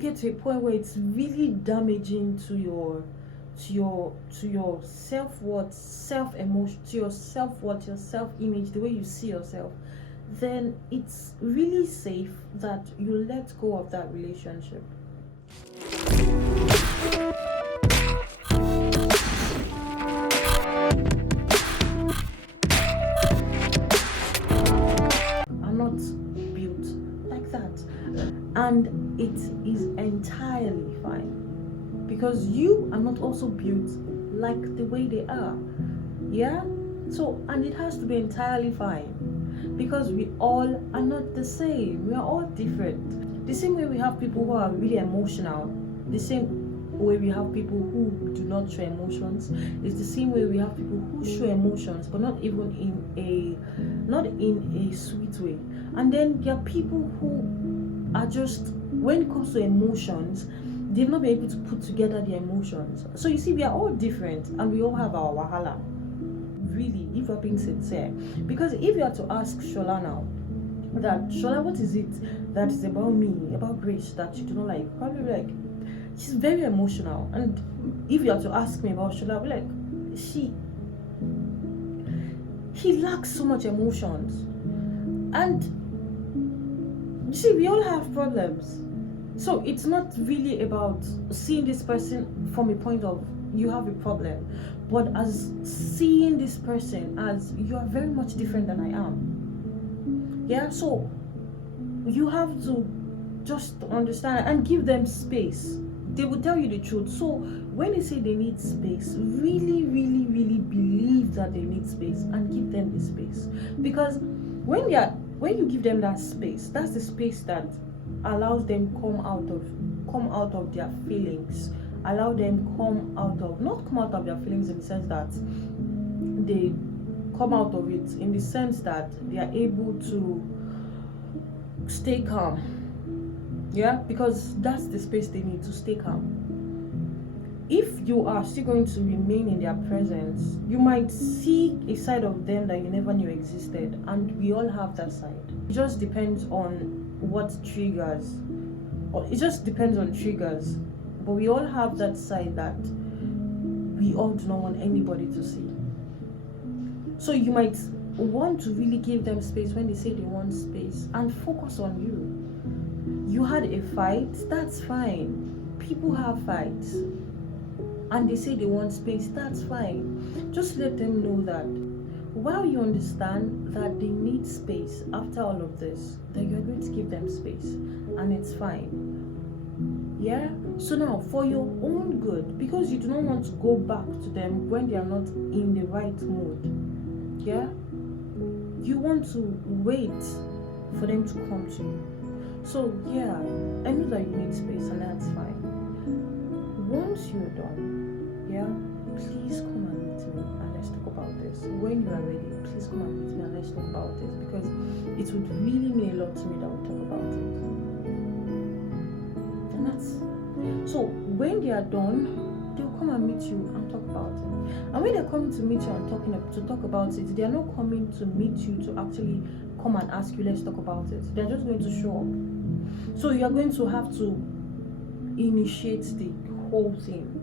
get to a point where it's really damaging to your self-worth, self-emotion, to your self-worth, your self-image, the way you see yourself, then it's really safe that you let go of that relationship. I'm not built like that, and it is entirely fine, because you are not also built like the way they are. Yeah, so, and it has to be entirely fine, because we all are not the same. We are all different. The same way we have people who are really emotional, the same way we have people who do not show emotions, it's the same way we have people who show emotions but not even in a sweet way. And then there are people who are just, when it comes to emotions, they've not been able to put together their emotions. So you see, we are all different and we all have our wahala, really, if you're being sincere. Because if you are to ask Shola now, that Shola, what is it that is about me, about Grace, that you do not like? Probably like, she's very emotional. And if you are to ask me about Shola, I'll be like, he lacks so much emotions. And you see, we all have problems. So it's not really about seeing this person from a point of you have a problem, but as seeing this person as you are very much different than I am. Yeah, so you have to just understand and give them space. They will tell you the truth. So when they say they need space, really, really, really believe that they need space and give them the space. Because when you give them that space, that's the space that allows them come out of their feelings, allow them not come out of their feelings in the sense that they come out of it in the sense that they are able to stay calm. Yeah, because that's the space they need to stay calm. If you are still going to remain in their presence, you might see a side of them that you never knew existed, and we all have that side. It just depends on what triggers, or it just depends on triggers, but we all have that side that we all do not want anybody to see. So you might want to really give them space when they say they want space, and focus on you. You had a fight, that's fine. People have fights and they say they want space, that's fine. Just let them know that while you understand that they need space after all of this, that you're going to give them space, and it's fine. Yeah, so now for your own good, because you do not want to go back to them when they are not in the right mood. Yeah, you want to wait for them to come to you. So yeah, I know that you need space, and that's fine. Once you're done, yeah, please come and meet me and let's talk about this. When you are ready, please come and meet me and let's talk about this, because it would really mean a lot to me that we talk about it. And that's so when they are done, they'll come and meet you and talk about it. And when they're coming to meet you and to talk about it, they are not coming to meet you to actually come and ask you, let's talk about it. They're just going to show up. So you are going to have to initiate the whole thing.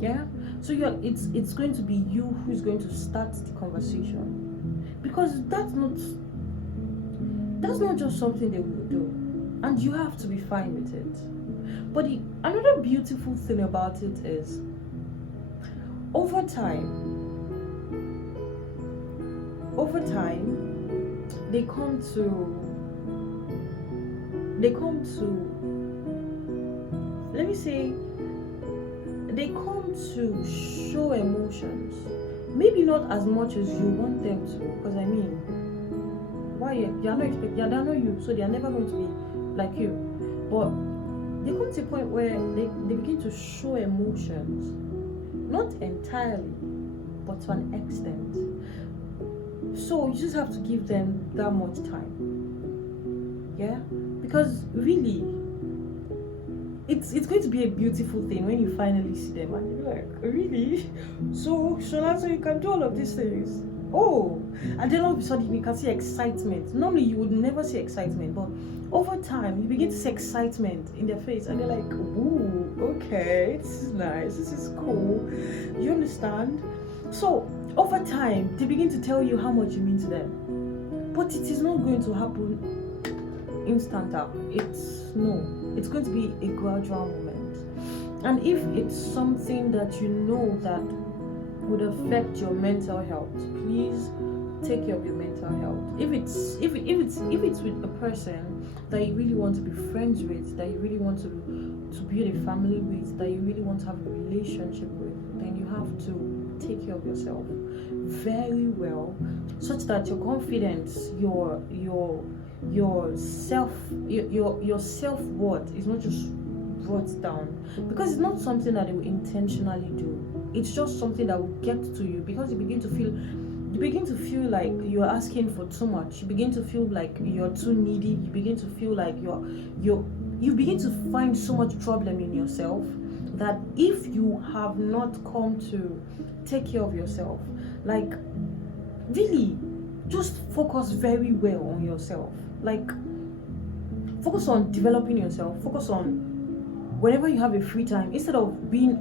Yeah, so it's going to be you who's going to start the conversation, because that's not just something they will do, and you have to be fine with it. But another beautiful thing about it is, over time they come to let me say, they come to show emotions, maybe not as much as you want them to, because I mean, why they're not you, so they are never going to be like you, but they come to a point where they begin to show emotions, not entirely, but to an extent. So you just have to give them that much time. Yeah, because really, it's going to be a beautiful thing when you finally see them and you're like, really? So Shola, so you can do all of these things? Oh, and then all of a sudden you can see excitement. Normally you would never see excitement, but over time you begin to see excitement in their face, and they're like, ooh, okay, this is nice, this is cool. You understand? So over time they begin to tell you how much you mean to them, but it is not going to happen instant up. It's going to be a gradual moment. And if it's something that you know that would affect your mental health, please take care of your mental health. If it's with a person that you really want to be friends with, that you really want to build a family with, that you really want to have a relationship with, then you have to take care of yourself very well, such that your confidence, your self-worth is not just brought down, because it's not something that they will intentionally do. It's just something that will get to you, because you begin to feel like you're asking for too much. You begin to feel like you're too needy. You begin to feel like you begin to find so much problem in yourself, that if you have not come to take care of yourself, like really just focus very well on yourself. Like, focus on developing yourself. Focus on, whenever you have a free time, instead of being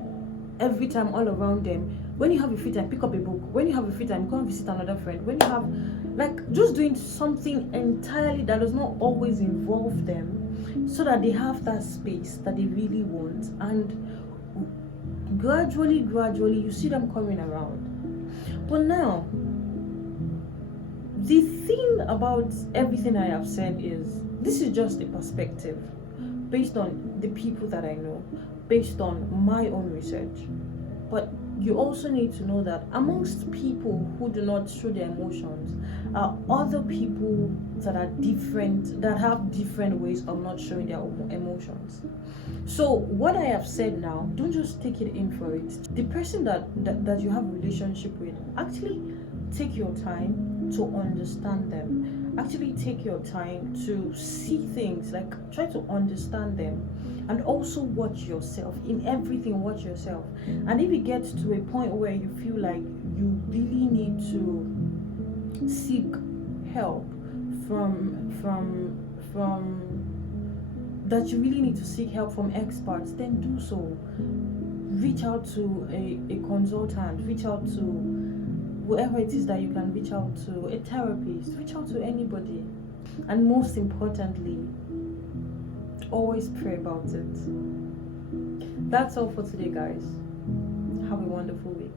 every time all around them, when you have a free time, pick up a book. When you have a free time, go and visit another friend. When you have, like, just doing something entirely that does not always involve them, so that they have that space that they really want. And gradually you see them coming around. But now, the thing about everything I have said is, this is just a perspective based on the people that I know, based on my own research. But you also need to know that amongst people who do not show their emotions are other people that are different, that have different ways of not showing their emotions. So what I have said now, don't just take it in for it. The person that you have a relationship with, actually take your time to understand them. Actually take your time to see things, like try to understand them. And also watch yourself. In everything, watch yourself. And if it gets to a point where you feel like you really need to seek help from that you really need to seek help from experts, then do so. Reach out to a consultant, reach out to whoever it is that you can reach out to, a therapist, reach out to anybody. And most importantly, always pray about it. That's all for today, guys. Have a wonderful week.